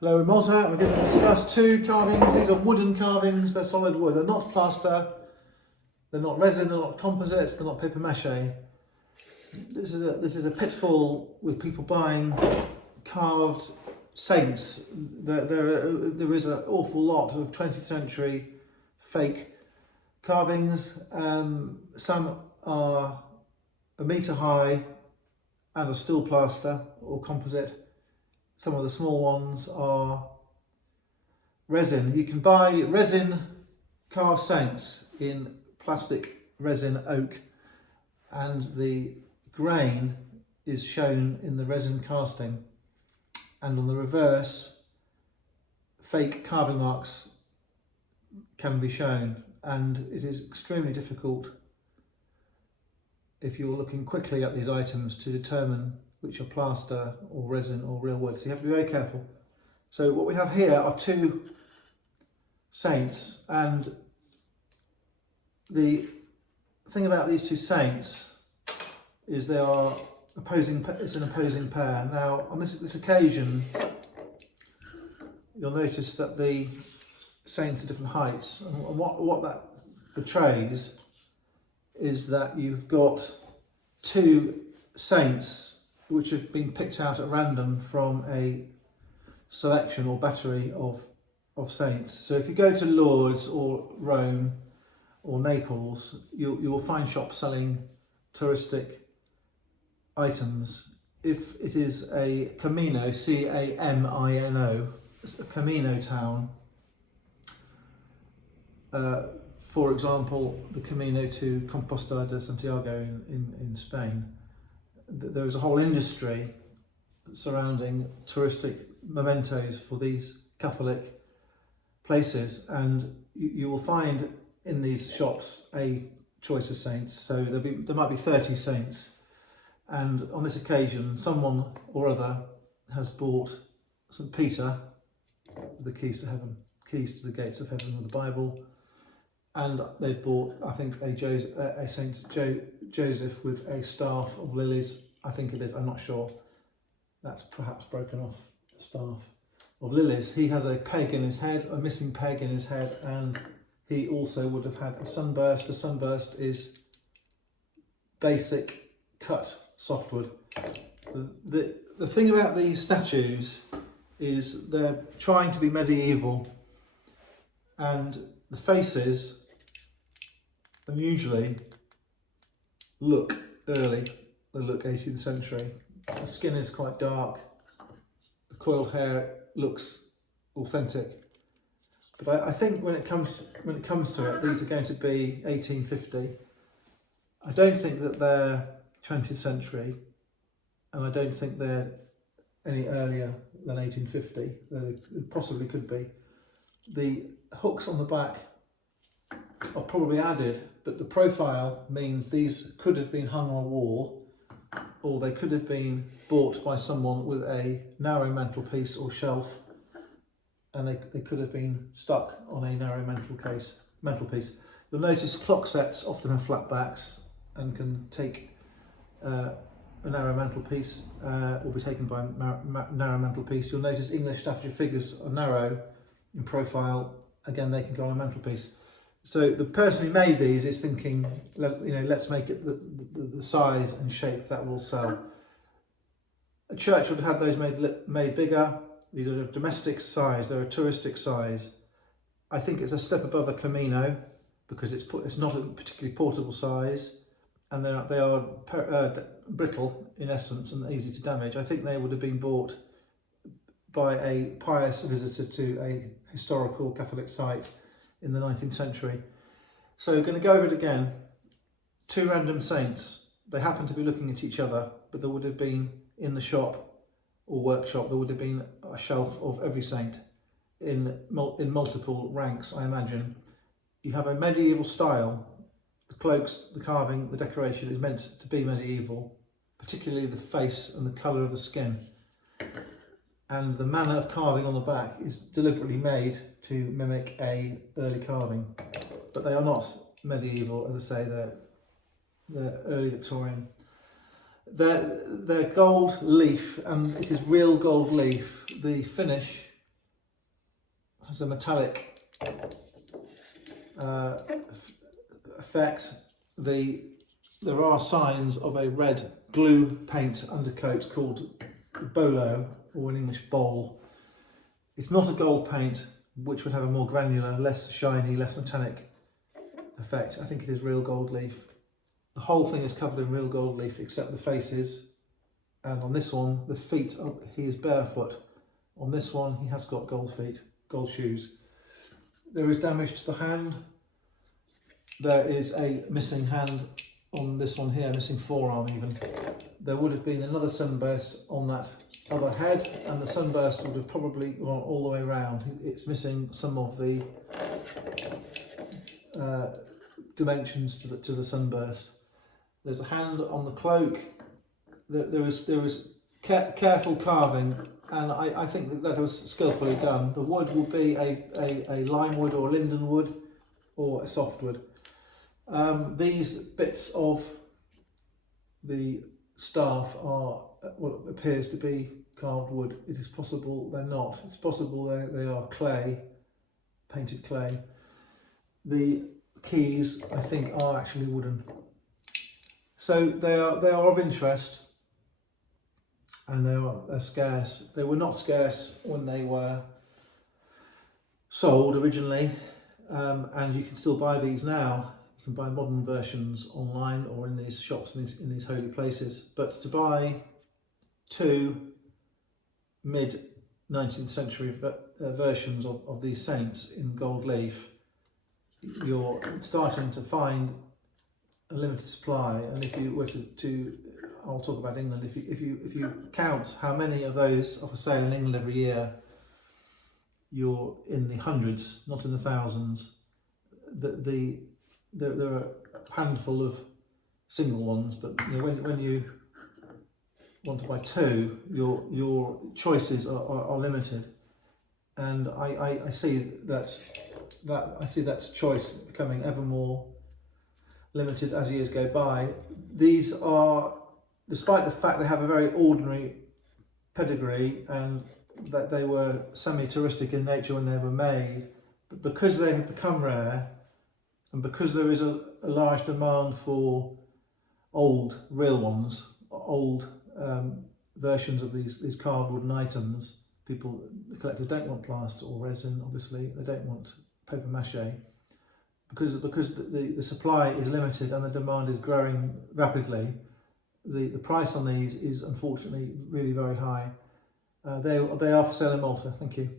Hello, in Malta. We're going to discuss two carvings. These are wooden carvings. They're solid wood. They're not plaster. They're not resin. They're not composite. They're not paper mache. This is a pitfall with people buying carved saints. There is an awful lot of 20th century fake carvings. Some are a metre high and are still plaster or composite. Some of the small ones are resin. You can buy resin carved saints in plastic resin oak, and the grain is shown in the resin casting, and on the reverse fake carving marks can be shown, and it is extremely difficult if you're looking quickly at these items to determine which are plaster or resin or real wood. So you have to be very careful. So what we have here are two saints, and the thing about these two saints is they are opposing. It's an opposing pair. Now on this occasion, you'll notice that the saints are different heights, and what that betrays is that you've got two saints which have been picked out at random from a selection or battery of saints. So if you go to Lourdes or Rome or Naples, you will find shops selling touristic items. If it is a Camino, C-A-M-I-N-O, a Camino town, for example, the Camino to Compostela de Santiago in Spain, there is a whole industry surrounding touristic mementos for these Catholic places, and you will find in these shops a choice of saints. So there might be 30 saints, and on this occasion someone or other has bought St.Peter, the keys to heaven, keys to the gates of heaven with the Bible, and they've bought, I think, a Saint Joseph with a staff of lilies. I think it is, I'm not sure. That's perhaps broken off, the staff of lilies. He has a peg in his head, a missing peg in his head, and he also would have had a sunburst. The sunburst is basic cut softwood. The thing about these statues is they're trying to be medieval, and the faces unusually look early. They look 18th century. The skin is quite dark. The coiled hair looks authentic. But I think when it comes to it, these are going to be 1850. I don't think that they're 20th century, and I don't think they're any earlier than 1850. They possibly could be. The hooks on the back are probably added, but the profile means these could have been hung on a wall, or they could have been bought by someone with a narrow mantelpiece or shelf, and they could have been stuck on a narrow mantelpiece. You'll notice clock sets often have flat backs and can take a narrow mantelpiece, or be taken by a narrow mantelpiece. You'll notice English statuary figures are narrow in profile. Again, they can go on a mantelpiece. So the person who made these is thinking, let's make it the size and shape that will sell. A church would have those made bigger. These are a domestic size. They're a touristic size. I think it's a step above a Camino because it's not a particularly portable size, and they are brittle in essence and easy to damage. I think they would have been bought by a pious visitor to a historical Catholic site in the 19th century. So we're going to go over it again. Two random saints. They happen to be looking at each other, but there would have been in the shop or workshop, there would have been a shelf of every saint in multiple ranks, I imagine. You have a medieval style. The cloaks, the carving, the decoration is meant to be medieval, particularly the face and the colour of the skin. And the manner of carving on the back is deliberately made to mimic a early carving, but they are not medieval. As I say, they're early Victorian. They're gold leaf, and it is real gold leaf. The finish has a metallic effect. There are signs of a red glue paint undercoat called bolo, or in English bole. It's not a gold paint, which would have a more granular, less shiny, less metallic effect. I think it is real gold leaf. The whole thing is covered in real gold leaf except the faces, and on this one the feet, he is barefoot. On this one he has got gold feet, gold shoes. There is damage to the hand. There is a missing hand on this one here, missing forearm even. There would have been another sunburst on that other head, and the sunburst would have probably gone all the way around. It's missing some of the dimensions to the sunburst. There's a hand on the cloak. There is careful carving, and I think that was skillfully done. The wood will be a lime wood or linden wood or a softwood. These bits of the staff are what appears to be carved wood. It is possible they're not. It's possible they are clay, painted clay. The keys, I think, are actually wooden. So they are of interest, and they're scarce. They were not scarce when they were sold originally, and you can still buy these now. You can buy modern versions online or in these shops, in these holy places. But to buy two mid-19th century versions of these saints in gold leaf, you're starting to find a limited supply. And if you were to I'll talk about England. If you count how many of those are for sale in England every year, you're in the hundreds, not in the thousands. There are a handful of single ones, but you know, when you want to buy two, your choices are limited, and I see that choice becoming ever more limited as years go by. These are, despite the fact they have a very ordinary pedigree and that they were semi-touristic in nature when they were made, but because they have become rare and because there is a large demand for old, real ones, old versions of these carved wooden items, the collectors don't want plaster or resin, obviously, they don't want paper mache. Because the supply is limited and the demand is growing rapidly, the price on these is unfortunately really very high. They are for sale in Malta. Thank you.